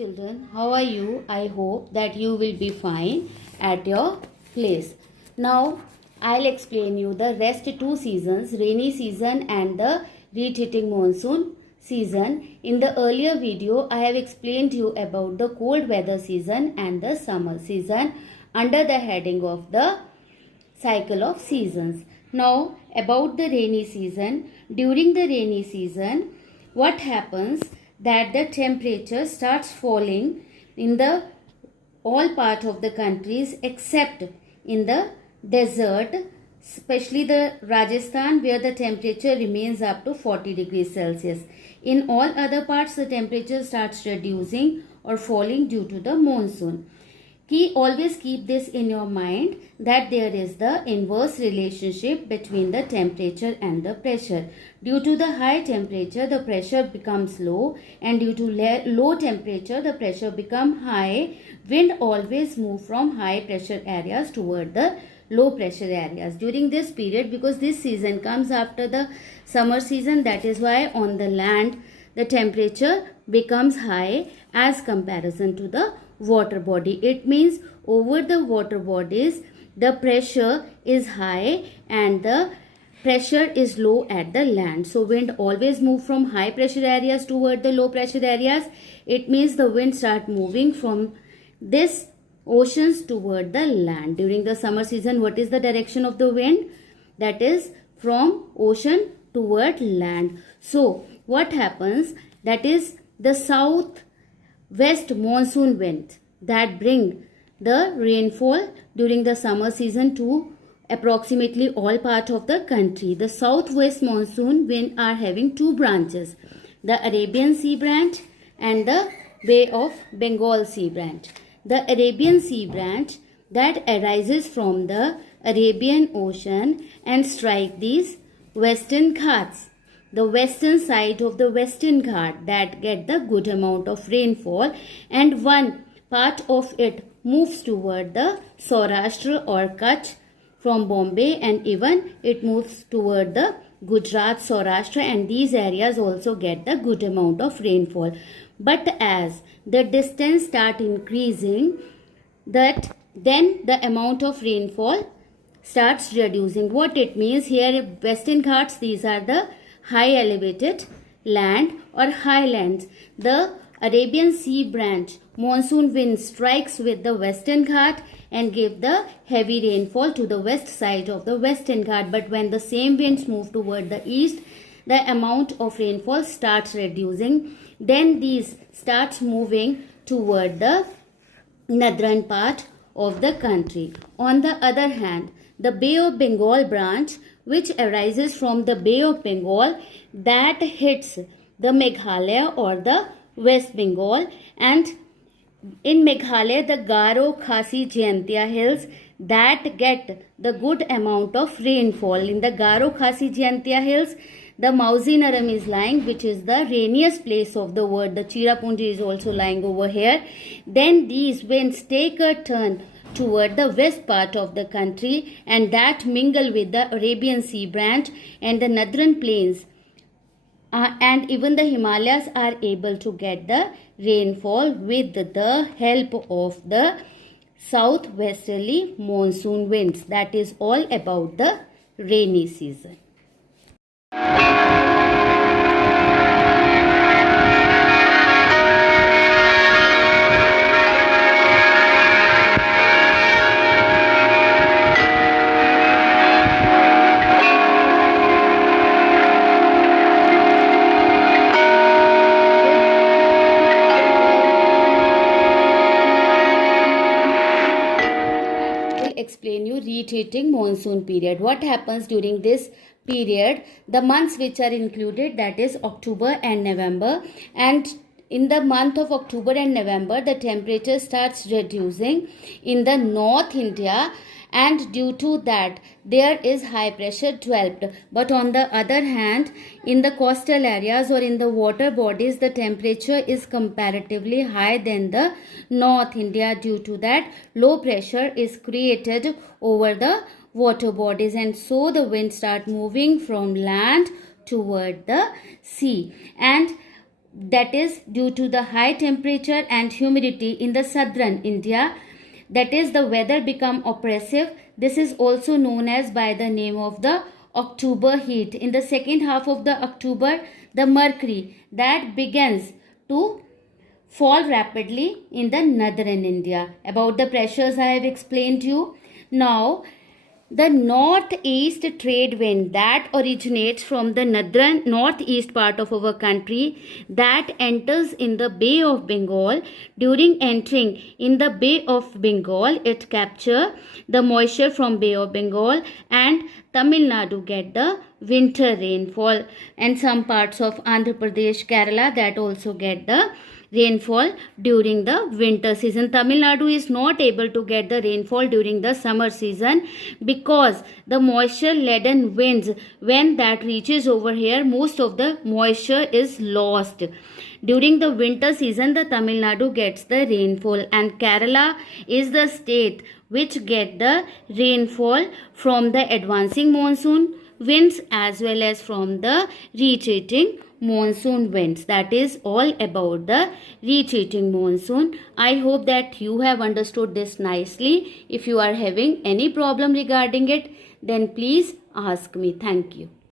children, how are you? I hope that you will be fine at your place. Now I'll explain you the rest two seasons, rainy season and the retreating monsoon season. In the earlier video, I have explained you about the cold weather season and the summer season under the heading of the cycle of seasons. Now about the rainy season. During the rainy season, what happens that the temperature starts falling in the all part of the countries except in the desert, especially the Rajasthan, where the temperature remains up to 40 degrees Celsius. In all other parts, the temperature starts reducing or falling due to the monsoon. Always keep this in your mind that there is the inverse relationship between the temperature and the pressure. Due to the high temperature, the pressure becomes low, and due to low temperature, the pressure becomes high. Wind always move from high pressure areas toward the low pressure areas during this period, because this season comes after the summer season. That is why on the land the temperature becomes high as comparison to the water body. It means over the water bodies the pressure is high and the pressure is low at the land. So wind always move from high pressure areas toward the low pressure areas. It means the wind start moving from this oceans toward the land. During the summer season, what is the direction of the wind? That is from ocean toward land. So what happens? That is the south west monsoon wind that bring the rainfall during the summer season to approximately all part of the country. The southwest monsoon wind are having two branches, the Arabian Sea branch and the Bay of Bengal Sea branch. The Arabian Sea branch that arises from the Arabian Ocean and strike these western Ghats. The western side of the western Ghat that get the good amount of rainfall, and one part of it moves toward the Saurashtra or Kutch from Bombay, and even it moves toward the Gujarat, Saurashtra, and these areas also get the good amount of rainfall. But as the distance start increasing, that then the amount of rainfall starts reducing. What it means here, western Ghats, these are the high elevated land or highlands. The Arabian Sea branch monsoon wind strikes with the western Ghat and give the heavy rainfall to the west side of the western Ghat. But when the same winds move toward the east, the amount of rainfall starts reducing. Then these starts moving toward the northern part of the country. On the other hand, the Bay of Bengal branch, which arises from the Bay of Bengal, that hits the Meghalaya or the West Bengal, and in Meghalaya the Garo, Khasi, Jaintia hills that get the good amount of rainfall. In the Garo, Khasi, Jaintia hills, the Mauzinaram is lying, which is the rainiest place of the world. The Cherrapunji is also lying over here. Then these winds take a turn toward the west part of the country, and that mingle with the Arabian Sea branch, and the northern plains and even the Himalayas are able to get the rainfall with the help of the southwesterly monsoon winds. That is all about the rainy season. Explain you retreating monsoon period. What happens during this period? The months which are included, that is October and November, and in the month of October and November the temperature starts reducing in the North India, and due to that there is high pressure developed. But on the other hand, in the coastal areas or in the water bodies, the temperature is comparatively high than the North India. Due to that, low pressure is created over the water bodies, and so the wind start moving from land toward the sea. And that is due to the high temperature and humidity in the southern India, that is the weather become oppressive. This is also known as by the name of the October heat. In the second half of the October, the mercury that begins to fall rapidly in the northern India. About the pressures I have explained to you. Now, the northeast trade wind that originates from the northeast part of our country that enters in the Bay of Bengal. During entering in the Bay of Bengal, it captures the moisture from Bay of Bengal, and Tamil Nadu get the winter rainfall, and some parts of Andhra Pradesh, Kerala that also get the rainfall during the winter season. Tamil Nadu is not able to get the rainfall during the summer season because the moisture laden winds, when that reaches over here, most of the moisture is lost. During the winter season, the Tamil Nadu gets the rainfall, and Kerala is the state which get the rainfall from the advancing monsoon winds as well as from the retreating monsoon winds. That is all about the retreating monsoon. I hope that you have understood this nicely. If you are having any problem regarding it, then please ask me. Thank you.